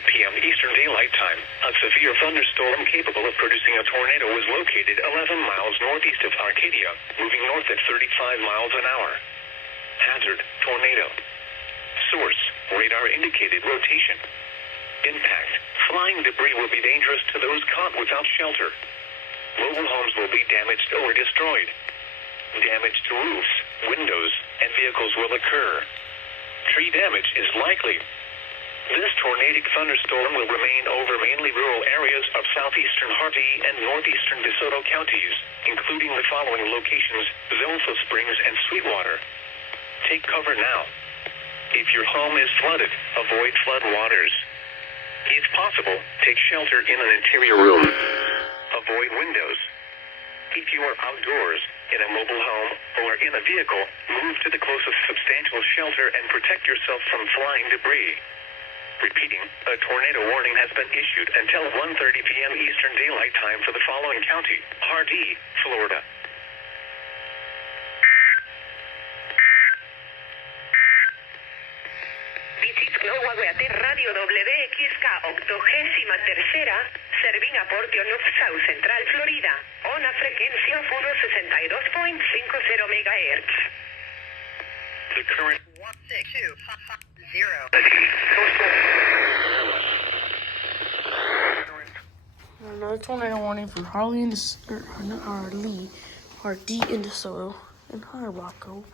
p.m. Eastern Daylight Time, a severe thunderstorm capable of producing a tornado was located 11 miles northeast of Arcadia, moving north at 35 miles an hour. Hazard, tornado. Source, radar indicated rotation. Impact, flying debris will be dangerous to those caught without shelter. Mobile homes will be damaged or destroyed. Damage to roofs, windows, and vehicles will occur. Tree damage is likely. This tornadic thunderstorm will remain over mainly rural areas of southeastern Hardee and northeastern DeSoto counties, including the following locations: Zilpha Springs and Sweetwater. Take cover now. If your home is flooded, avoid flood waters. If possible, take shelter in an interior room. Avoid windows. If you are outdoors, in a mobile home, or in a vehicle, move to the closest substantial shelter and protect yourself from flying debris. Repeating, a tornado warning has been issued until 1:30 p.m. Eastern Daylight Time for the following county: Hardee, Florida. Radio WXK 83, serving a Portion of South Central Florida, on a frequency of 162.50 MHz. The current 162.0. Another tornado warning for Hardee and DeSoto and Hardee and Rocco.